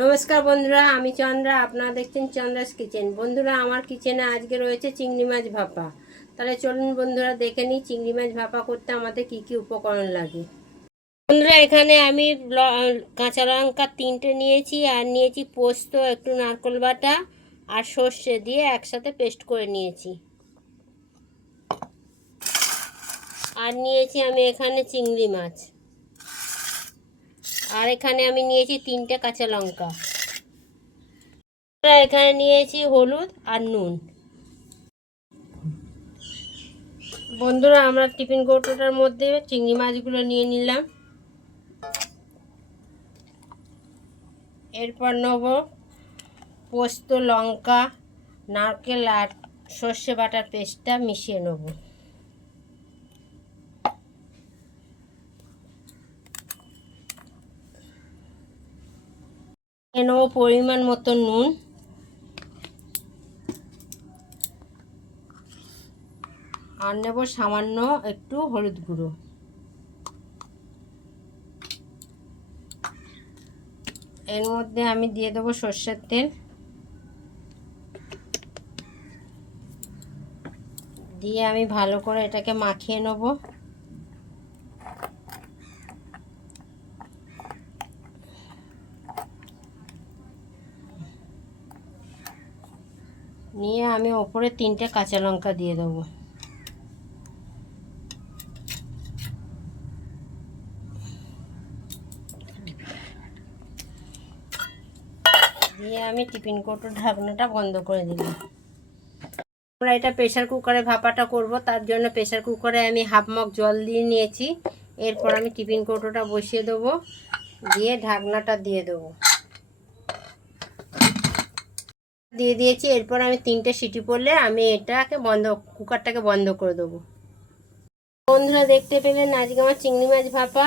নমস্কার বন্ধুরা, আমি চন্দ্রা। আপনারা দেখছেন চন্দ্রাস কিচেন। বন্ধুরা, আমার কিচেনে আজকে রয়েছে চিংড়ি মাছ ভাপা। তাহলে চলুন বন্ধুরা দেখে নিই চিংড়ি মাছ ভাপা করতে আমাদের কি কি উপকরণ লাগে। বন্ধুরা, এখানে আমি কাঁচা লঙ্কা 3টে নিয়েছি, আর নিয়েছি পোস্ত, একটু নারকেল বাটা আর সর্ষে দিয়ে একসাথে পেস্ট করে নিয়েছি। আর নিয়েছি আমি এখানে চিংড়ি মাছ, আর এখানে আমি নিয়েছি 3টে কাঁচা লঙ্কা। এখানে নিয়েছি হলুদ আর নুন। বন্ধুরা, আমরা টিফিন কৌটোটার মধ্যে চিংড়ি মাছগুলো নিয়ে নিলাম। এরপর নেব পোস্ত, লঙ্কা, নারকেল আর সর্ষে বাটার পেস্টটা মিশিয়ে নেব। নেব পরিমাণ মতো নুন, আর নেব সামান্য একটু হলুদ গুঁড়ো। এর মধ্যে আমি দিয়ে দেবো সর্ষের তেল, দিয়ে আমি ভালো করে এটাকে মাখিয়ে নেব। নিয়ে আমি ওপরে 3টে কাঁচা লঙ্কা দিয়ে দেবো। দিয়ে আমি টিফিন কৌটোর ঢাকনাটা বন্ধ করে দিলাম। আমরা এটা প্রেসার কুকারে ভাপাটা করব, তার জন্য প্রেসার কুকারে আমি হাফ মগ জল দিয়ে নিয়েছি। এরপর আমি টিফিন কৌটোটা বসিয়ে দেবো, দিয়ে ঢাকনাটা দিয়ে দেবো। দিয়ে দিয়েছি। এরপর আমি 3টে সিটি পড়লে আমি এটাকে কুকারটাকে বন্ধ করে দেবো। বন্ধুরা, দেখতে পেলেন আজকে আমার চিংড়ি মাছ ভাপা।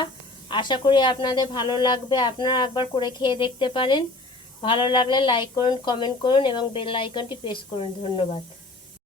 আশা করি আপনাদের ভালো লাগবে। আপনারা একবার করে খেয়ে দেখতে পারেন। ভালো লাগলে লাইক করুন, কমেন্ট করুন এবং বেল আইকনটি প্রেস করুন। ধন্যবাদ।